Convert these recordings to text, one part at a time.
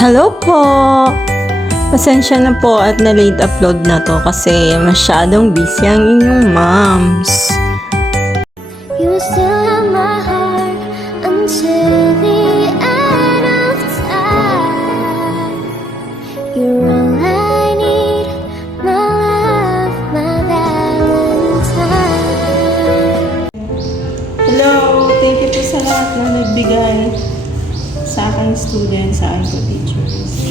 Hello po! Pasensya na po at na-late upload na to kasi masyadong busy ang inyong moms. You still have my heart until the end of time. You're all I need, my love, my Valentine. Hello! Thank you po sa lahat na nagbigay sa aking students, sa aking teachers.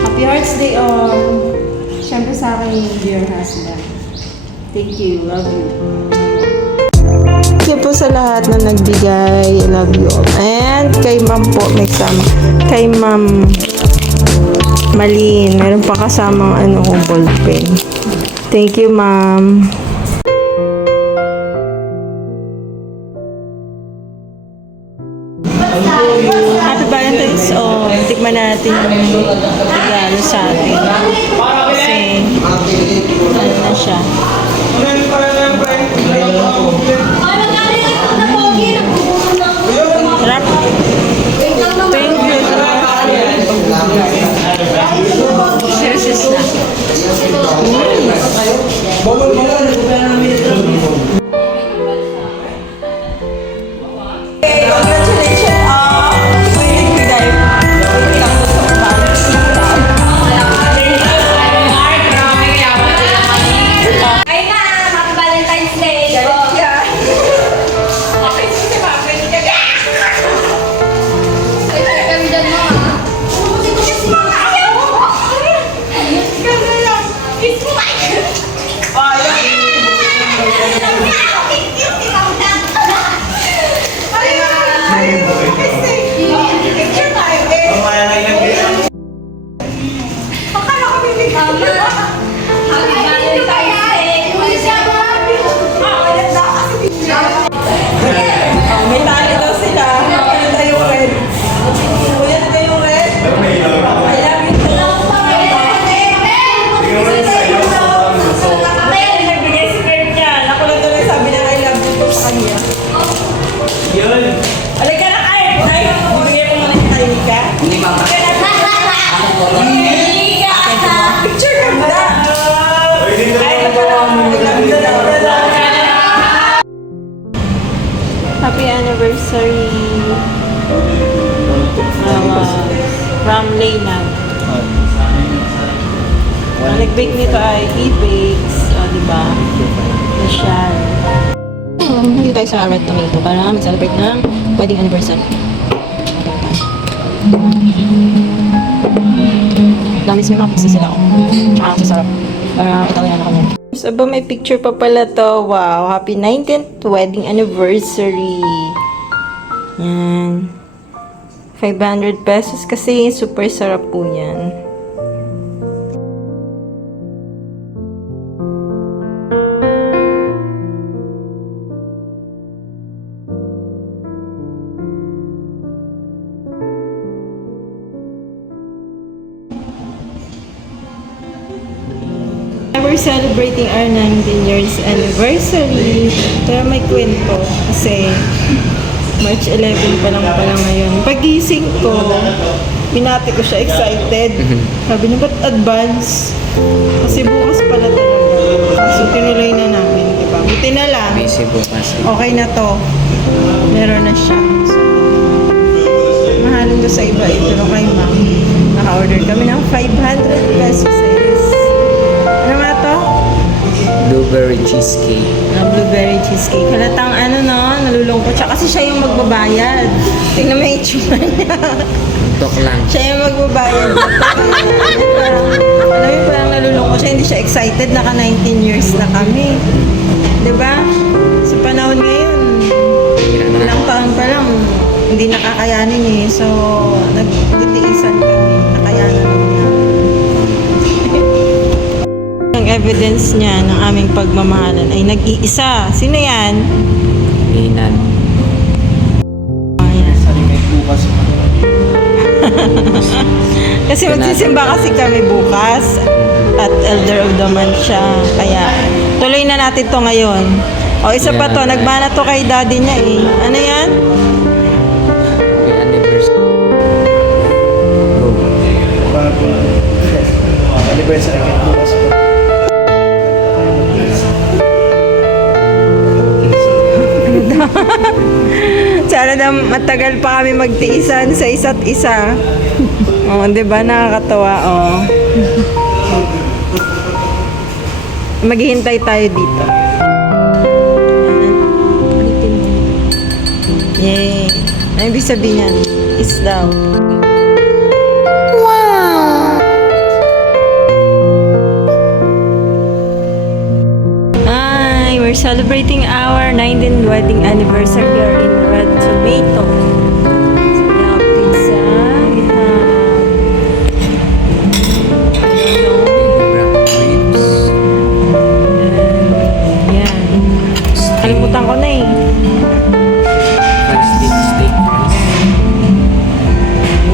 Happy Hearts Day all! Siyempre sa aking dear husband. Thank you. Love you. Thank you po sa lahat na nagbigay. I love you all. And kay ma'am po, may kasama. Kay ma'am Malin, meron pa kasamang ballpen. Thank you, ma'am. Happy Valentine's all. Tikman natin yung regalo sa atin. Kasi, ano na siya. Sarap. Thank you. Seriously na. Happy anniversary from Leynad. Ang nag-bake nito ay e-bakes, diba? Michelle. Hindi tayo sa Red Tomato para mag-celebrate ng wedding anniversary. Dami sila sila ako. Tsaka masasarap. Para Italian ako niyan. So, may picture pa pala to. Wow! Happy 19th wedding anniversary. Yan. 500 pesos kasi super sarap po yan. We're celebrating our 19 years anniversary. Pero may kwento kasi March 11 pa lang ngayon. Pagising ko, binati ko siya excited. Sabi niya, ba't advance? Kasi bukas pala talaga. So, tinuloy na namin, diba? Buti na lang. Busy bukas. Okay na to. Meron na siya. So, mahalin ko sa iba. Pero kay ma'am, naka-order kami ng 500 pesos. Ano nga to? Blueberry cheesecake. Blueberry cheesecake. Halatang nalulungkot siya kasi siya yung magbabayad. Tingnan mo yung itsura niya. Tok lang. Siya yung magbabayad. Parang nalulungkot siya. Hindi siya excited. Naka 19 years na kami. Diba? Sa panahon ngayon, ilang taon pa lang, hindi nakakayanin eh. So, nagtitiisan kami. Nakayanan naman. Ang evidence niya ng aming pagmamahalan ay nag-iisa. Sino yan? Inan. Kasi magsisimba kasi kami bukas at Elder of the Month siya. Kaya tuloy na natin to ngayon. O isa pa to, nagmana to kay daddy niya eh. Ano yan? Matagal pa kami magtiisan sa isa't isa. Oh, 'di ba nakakatawa oh. Maghihintay tayo dito. Yay. Ano ibig sabihin yan? Is daw. Hi! We're celebrating our 19th wedding anniversary here in Red Tomato. So we have pizza. We have... I don't know. Black ribs. Yan. Kalimutan ko na eh. French dip steak rice.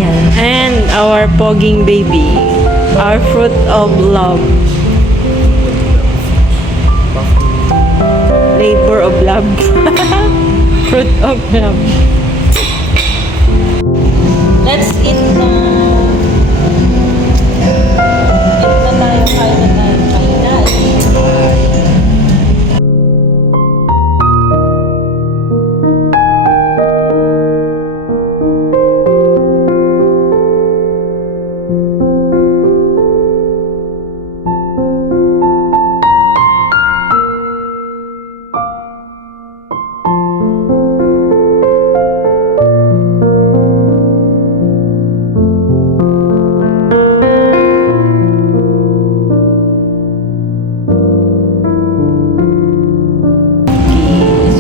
Yan. And our pogging baby. Our fruit of love. Labor of love. Fruit of love. Let's eat na. Eat na tayo. Kain na tayo. Kain na.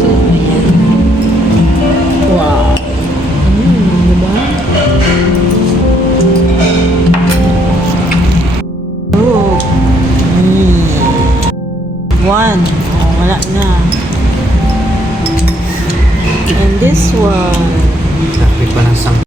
So, ayan. Wow. Diba? Oh. One. Oh, wala na. And this one. Sabi pa ng sang...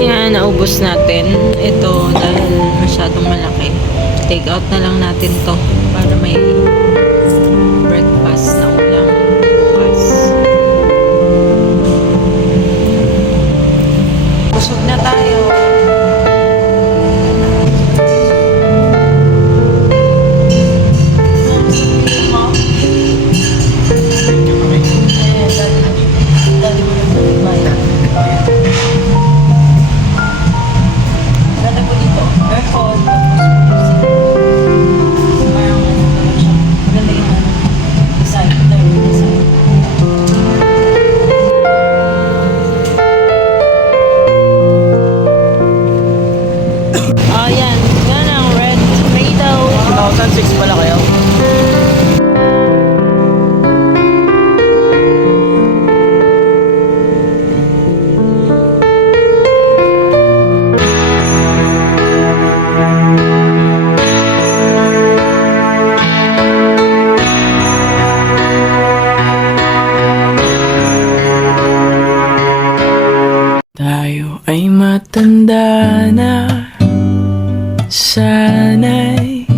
Yan, naubos natin. Ito, dahil masyadong malaki. Take out na lang natin to para may breakfast na ulam bukas. Busog na tayo. Ganda po dito. Aircon. Parang maganda yung design. Oh, yan. Yan ang red tomato. 2006 pala kayo? Tayo ay matanda na, sana'y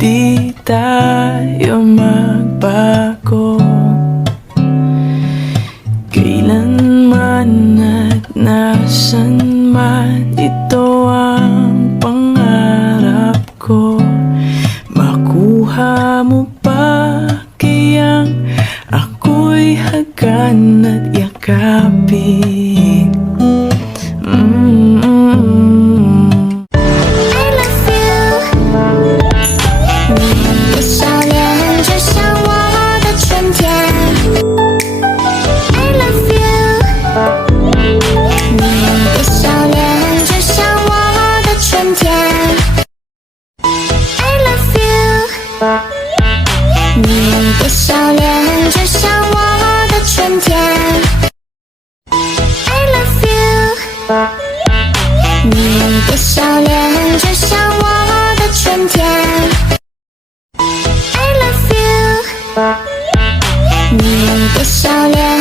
di tayo magbago. Kailanman at nasan man, ito ang pangarap ko. Makuha mo pa kayang ako'y hagan at yakapin. I love you，我笑脸就像我 I love you，你的笑脸就像我的春天。I love you，你的笑脸。